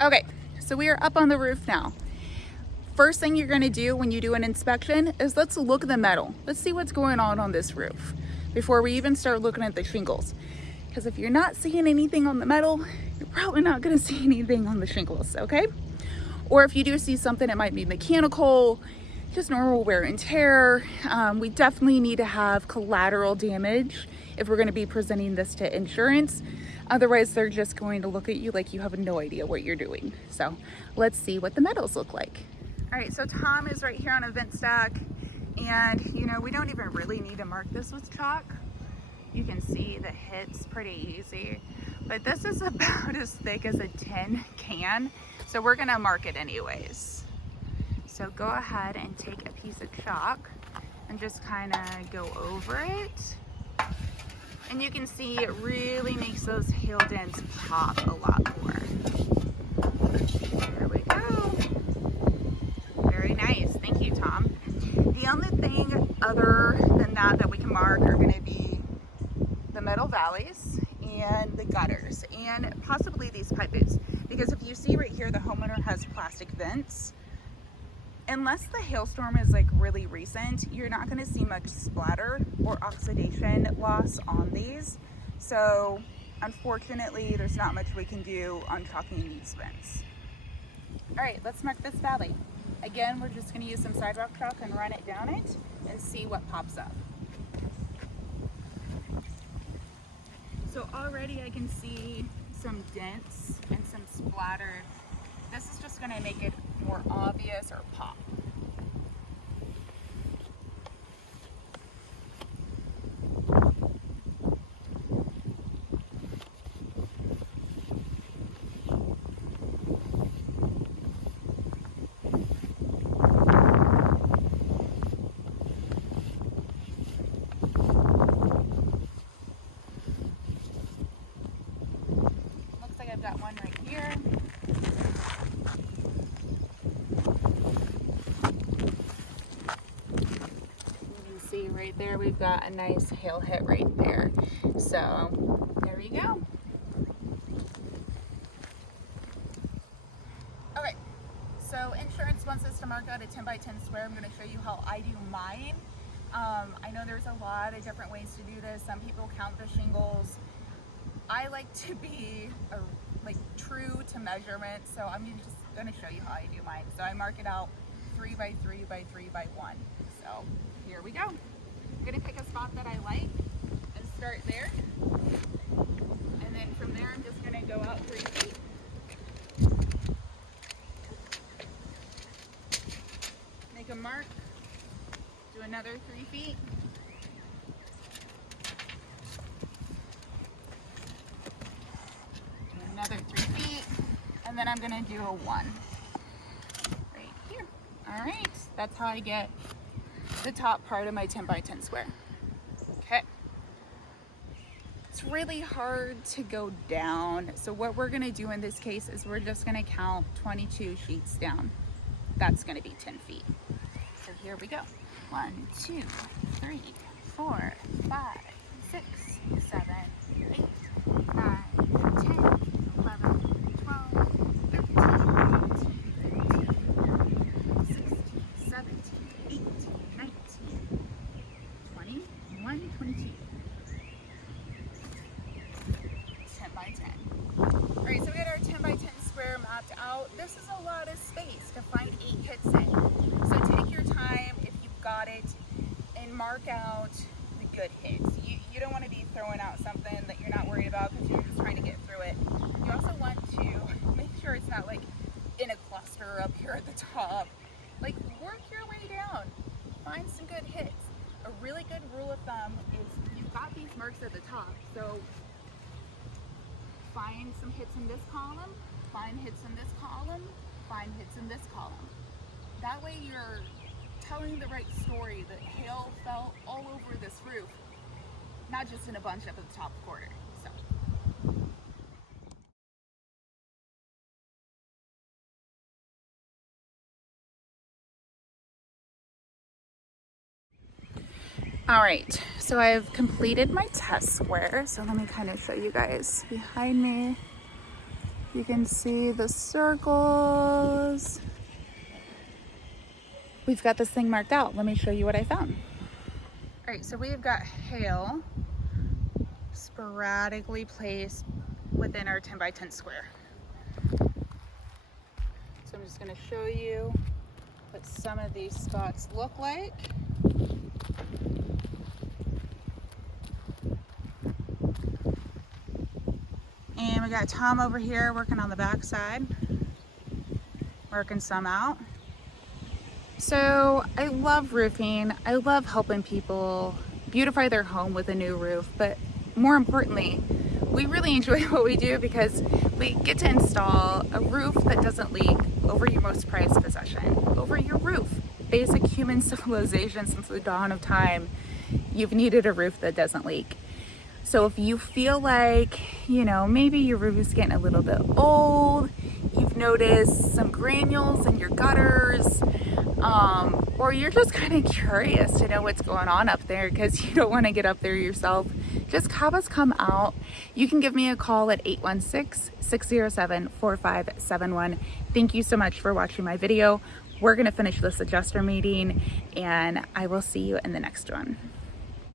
Okay, so we are up on the roof now. First thing you're gonna do when you do an inspection is let's look at the metal. Let's see what's going on this roof before we even start looking at the shingles. Because if you're not seeing anything on the metal, you're probably not gonna see anything on the shingles, okay? Or if you do see something, it might be mechanical, just normal wear and tear. We definitely need to have collateral damage if we're gonna be presenting this to insurance. Otherwise, they're just going to look at you like you have no idea what you're doing. So let's see what the metals look like. All right, so Tom is right here on a vent stack. And you know, we don't even really need to mark this with chalk. You can see the hit's pretty easy, but this is about as thick as a tin can. So we're gonna mark it anyways. So go ahead and take a piece of chalk and just kind of go over it. And you can see it really makes those hail dents pop a lot more. There we go. Very nice, thank you, Tom. The only thing other than that we can mark are gonna be the metal valleys and the gutters and possibly these pipe boots. Because if you see right here, the homeowner has plastic vents. Unless the hailstorm is like really recent, you're not gonna see much splatter or oxidation loss on these. So unfortunately, there's not much we can do on chalking these vents. All right, let's mark this valley. Again, we're just gonna use some sidewalk chalk and run it down it and see what pops up. So already I can see some dents and some splatter. This is just gonna make it more obvious or pop. Looks like I've got one right here. Right there, we've got a nice hail hit right there. So there you go. Okay, so insurance wants us to mark out a 10 by 10 square. I'm going to show you how I do mine. I know there's a lot of different ways to do this. Some people count the shingles. I like to be true to measurement, so I'm just going to show you how I do mine. So I mark it out 3 by 3 by 3 by 1. So here we go. I'm gonna pick a spot that I like and start there. And then from there, I'm just gonna go out 3 feet. Make a mark, do another 3 feet. Do another 3 feet. And then I'm gonna do a 1 right here. All right, that's how I get the top part of my 10 by 10 square. Okay. It's really hard to go down. So what we're gonna do in this case is we're just gonna count 22 sheets down. That's gonna be 10 feet. So here we go. 1, 2, 3, 4, 5, 6, 7, 8, 9, 10, 11, 12, 13, 16, 17, 18, 19, 20, 21, 22. 10 by 10. All right, so we got our 10 by 10 square mapped out. This is a lot of space to find 8 hits in. So take your time if you've got it and mark out the good hits. You don't want to be throwing out something that you're not worried about because you're just trying to get through it. You also want to make sure it's not like in a cluster up here at the top. Like, work your way down. Find some good hits. A really good rule of thumb is you've got these marks at the top, so find some hits in this column, find hits in this column, find hits in this column. That way you're telling the right story that hail fell all over this roof, not just in a bunch up at the top corner. So. All right, so I've completed my test square. So let me kind of show you guys behind me. You can see the circles. We've got this thing marked out. Let me show you what I found. All right, so we've got hail sporadically placed within our 10 by 10 square. So I'm just gonna show you what some of these spots look like. And we got Tom over here working on the back side, working some out. So I love roofing. I love helping people beautify their home with a new roof, but more importantly, we really enjoy what we do because we get to install a roof that doesn't leak over your most prized possession, over your roof. Basic human civilization since the dawn of time, you've needed a roof that doesn't leak. So if you feel like, you know, maybe your roof is getting a little bit old, you've noticed some granules in your gutters, or you're just kind of curious to know what's going on up there because you don't want to get up there yourself, just have us come out. You can give me a call at 816-607-4571. Thank you so much for watching my video. We're going to finish this adjuster meeting and I will see you in the next one.